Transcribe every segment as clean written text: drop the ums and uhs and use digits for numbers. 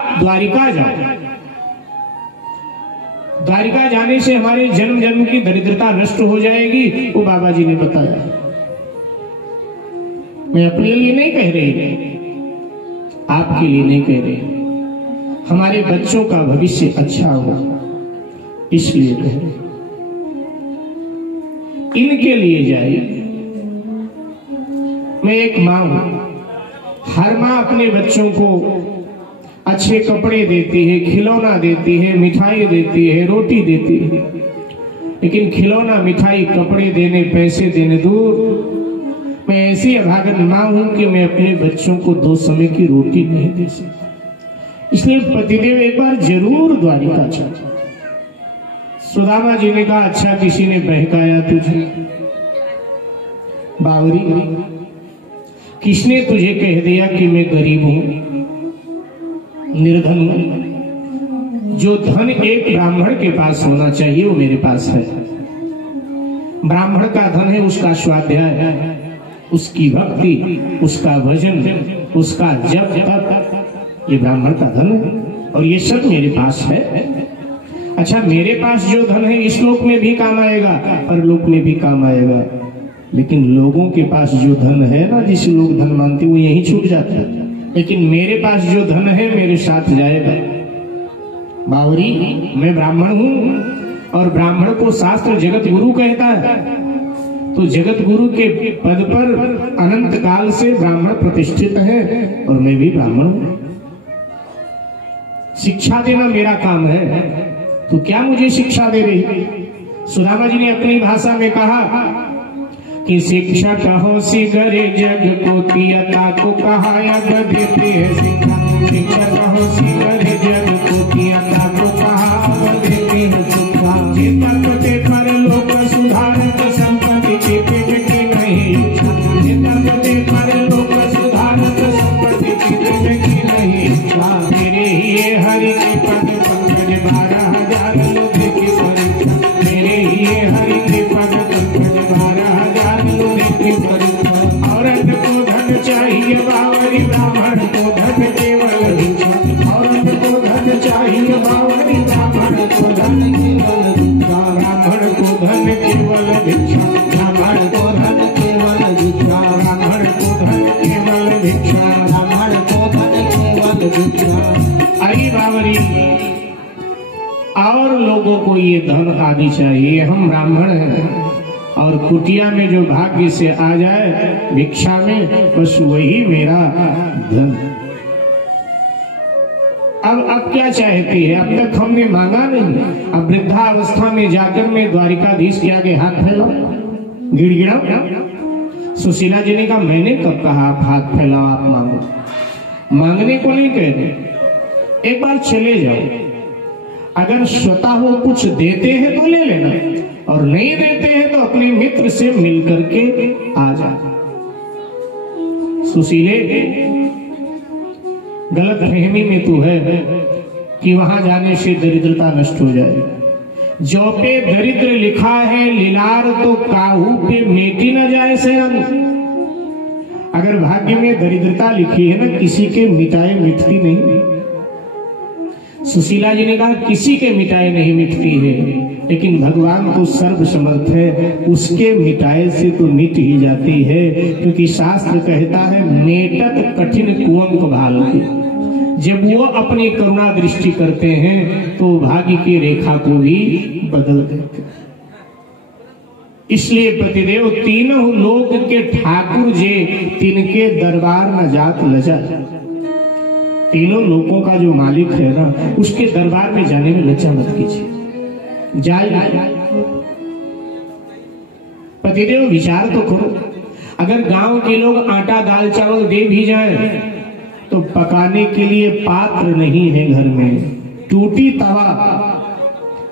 द्वारिका जाओ। द्वारिका जाने से हमारे जन्म जन्म की दरिद्रता नष्ट हो जाएगी, वो बाबा जी ने बताया। मैं अपने लिए नहीं कह रही, आपके लिए नहीं कह रही, हमारे बच्चों का भविष्य अच्छा हो इसलिए कह रहे। इनके लिए जाइए। मैं एक मां हूं, हर मां अपने बच्चों को अच्छे कपड़े देती है, खिलौना देती है, मिठाई देती है, रोटी देती है, लेकिन खिलौना, मिठाई, कपड़े देने, पैसे देने दूर, मैं ऐसी अभागन मां हूं कि मैं अपने बच्चों को 2 समय की रोटी नहीं दे सकती। इसलिए पतिदेव एक बार जरूर द्वारिका चले। सुदामा जी ने कहा, अच्छा किसी ने बहकाया तुझे? बावरी, किसने तुझे कह दिया कि मैं गरीब हूं, निर्धन हूं? जो धन एक ब्राह्मण के पास होना चाहिए वो मेरे पास है। ब्राह्मण का धन है उसका स्वाध्याय, उसकी भक्ति, उसका भजन, उसका जप तप, ये ब्राह्मण का धन है और ये सब मेरे पास है। अच्छा, मेरे पास जो धन है इस लोक में भी काम आएगा, परलोक में भी काम आएगा, लेकिन लोगों के पास जो धन है ना, जिसे लोग धन मानते वो यहीं छूट जाता है, लेकिन मेरे पास जो धन है मेरे साथ जाएगा। बावरी, मैं ब्राह्मण हूं और ब्राह्मण को शास्त्र जगत गुरु कहता है, तो जगत गुरु के पद पर अनंत काल से ब्राह्मण प्रतिष्ठित है और मैं भी ब्राह्मण हूं। शिक्षा देना मेरा काम है, तो क्या मुझे शिक्षा दे रही? सुदामा जी ने अपनी भाषा में कहा कि शिक्षा कहो सिगरे जग को कियता को कहाया देते है शिक्षा। शिक्षा कहो सिगरे जग को कियता को कहा देते है शिक्षा। चित्तपते पर लोक सुधारक संपत्ति चित्त की नहीं इच्छा। चित्तपते पर लोक सुधारक संपत्ति चित्त की नहीं इच्छा। मेरे ही हरि के पद पंकज 12,000 लोग की परीक्षा। मेरे ही हरि के पद पंकज 12,000 लोग की परीक्षा। औरत को धन चाहिए बावरी, ब्राह्मण को धन केवल भिक्षा। औरत को धन चाहिए बावरी, ब्राह्मण को धन केवल भिक्षा। ब्राह्मण को धन केवल भिक्षा। ब्राह्मण को धन केवल भिक्षा। ब्राह्मण को धन केवल भिक्षा। ब्राह्मण को धन केवल भिक्षा। आई बावरी, और लोगों को ये धन आनी चाहिए। हम ब्राह्मण हैं और कुटिया में जो भाग्य से आ जाए भिक्षा में, बस वही मेरा धन। अब क्या चाहती है? अब तक हमने मांगा नहीं, अब वृद्धावस्था में जाकर मैं द्वारिकाधीश के आगे हाथ फैलाऊं, गिड़गिड़ाऊं? सुशीला जी ने कहा, मैंने कब कहा आप हाथ फैलाओ, आप मांगो? मांगने को नहीं कह रहे, एक बार चले जाओ। अगर स्वतः वो कुछ देते हैं तो ले लेना, और नहीं देते हैं तो अपने मित्र से मिलकर के आ जाना। सुशीले, गलत फहमी में तू है कि वहां जाने से दरिद्रता नष्ट हो जाए। जो पे दरिद्र लिखा है लीलार, तो काहू पे मेटी न जाए सयन। अगर भाग्य में दरिद्रता लिखी है ना, किसी के मिटाए मिटती नहीं। सुशीला जी ने कहा, किसी के मिटाए नहीं मिटती है, लेकिन भगवान तो सर्व समर्थ है, उसके मिटाए से तो मिट ही जाती है। क्योंकि शास्त्र कहता है, मेटत कठिन कुंवक भाल के। जब वो अपनी करुणा दृष्टि करते हैं तो भाग्य की रेखा को भी बदल देते हैं। इसलिए पतिदेव, तीनों लोक के ठाकुर जे तिनके दरबार न जात लजा। तीनों लोगों का जो मालिक है ना, उसके दरबार में जाने में लज्जा मत कीजिए। जाइए। पतिदेव, विचार तो करो, अगर गांव के लोग आटा दाल चावल दे भी जाए तो पकाने के लिए पात्र नहीं है घर में। टूटी तवा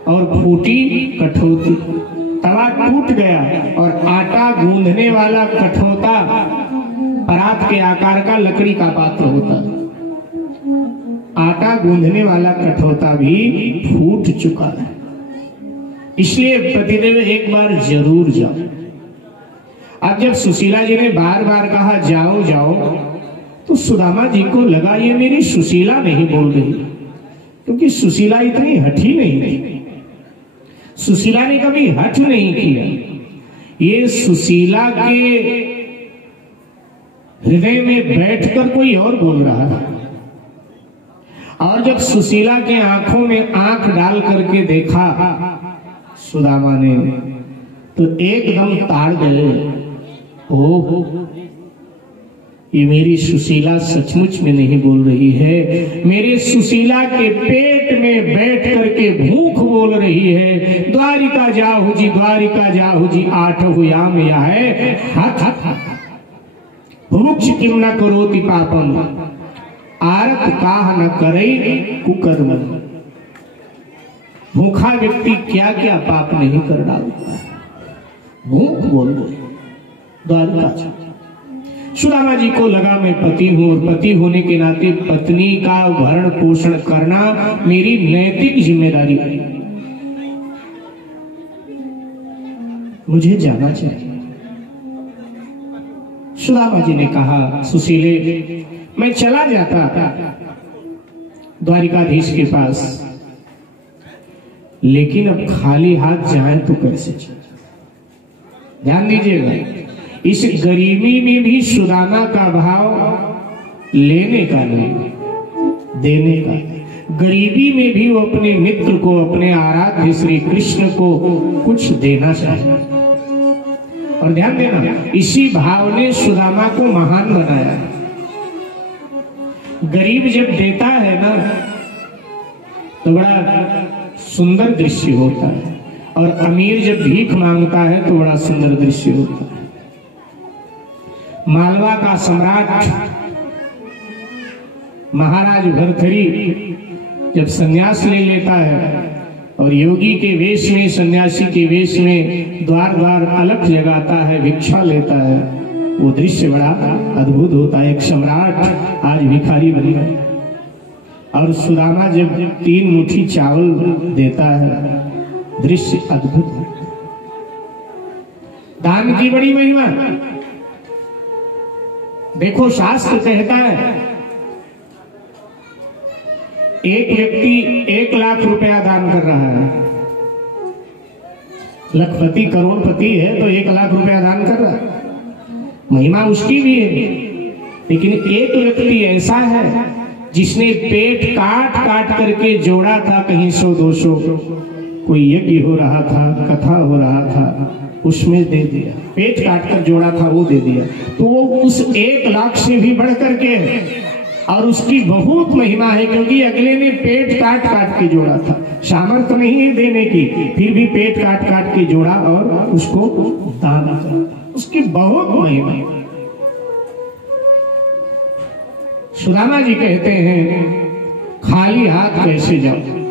और फूटी कठौती। तवा टूट गया और आटा गूंधने वाला कठौता परात के आकार का लकड़ी का पात्र होता है। आटा गूंधने वाला कठौता भी फूट चुका है। इसलिए प्रतिदेव एक बार जरूर जाओ। अब जब सुशीला जी ने बार बार कहा जाओ जाओ, तो सुदामा जी को लगा ये मेरी सुशीला नहीं बोल रही, क्योंकि सुशीला इतनी हठी नहीं थी, सुशीला ने कभी हठ नहीं किया। ये सुशीला के हृदय में बैठकर कोई और बोल रहा था। और जब सुशीला के आंखों में आंख डाल करके देखा सुदामा ने, तो एकदम ताड़ गए। ओह, ये मेरी सुशीला सचमुच में नहीं बोल रही है, मेरे सुशीला के पेट में बैठ करके भूख बोल रही है। द्वारिका जाहु जी, द्वारिका जाहु जी, आठहु याम या है हथ भुक्ष किम न करोति पापम, आरत काह न करे कुकर्म। भूखा व्यक्ति क्या क्या पाप नहीं कर डालता, भूख बोल रही द्वारिका जा। सुदामा जी को लगा मैं पति हूं, और पति होने के नाते पत्नी का भरण पोषण करना मेरी नैतिक जिम्मेदारी है, मुझे जाना चाहिए। सुदामा जी ने कहा, सुशीले मैं चला जाता द्वारिकाधीश के पास, लेकिन अब खाली हाथ जाए तो कैसे चले। ध्यान दीजिएगा, इस गरीबी में भी सुदामा का भाव लेने का नहीं, देने का। गरीबी में भी वो अपने मित्र को, अपने आराध्य श्री कृष्ण को कुछ देना चाहिए। और ध्यान देना, इसी भाव ने सुदामा को महान बनाया। गरीब जब देता है ना तो बड़ा सुंदर दृश्य होता है, और अमीर जब भीख मांगता है तो बड़ा सुंदर दृश्य होता है। मालवा का सम्राट महाराज भर्तृहरि जब संन्यास ले लेता है और योगी के वेश में, सन्यासी के वेश में द्वार द्वार अलग जगाता है, भिक्षा लेता है, वो दृश्य बड़ा अद्भुत होता है। एक सम्राट आज भिखारी बन गया, और सुदामा जब 3 मुट्ठी चावल देता है, दृश्य अद्भुत है। दान की बड़ी महिमा। देखो, शास्त्र कहता है एक व्यक्ति 1 लाख रुपया दान कर रहा है, लखपति करोड़पति है तो 1 लाख रुपया दान कर रहा है, महिमा उसकी भी है। लेकिन एक व्यक्ति ऐसा है जिसने पेट काट काट करके जोड़ा था, कहीं 100-200, कोई यज्ञ हो रहा था, कथा हो रहा था, उसमें दे दिया, पेट काट कर जोड़ा था वो दे दिया, तो वो उस 1 लाख से भी बढ़ करके है, और उसकी बहुत महिमा है, क्योंकि अगले ने पेट काट काट के जोड़ा था, सामर्थ्य नहीं है देने की, फिर भी पेट काट काट के जोड़ा और उसको दान करता, उसकी बहुत महिमा है। सुदामा जी कहते हैं खाली हाथ कैसे जाओ।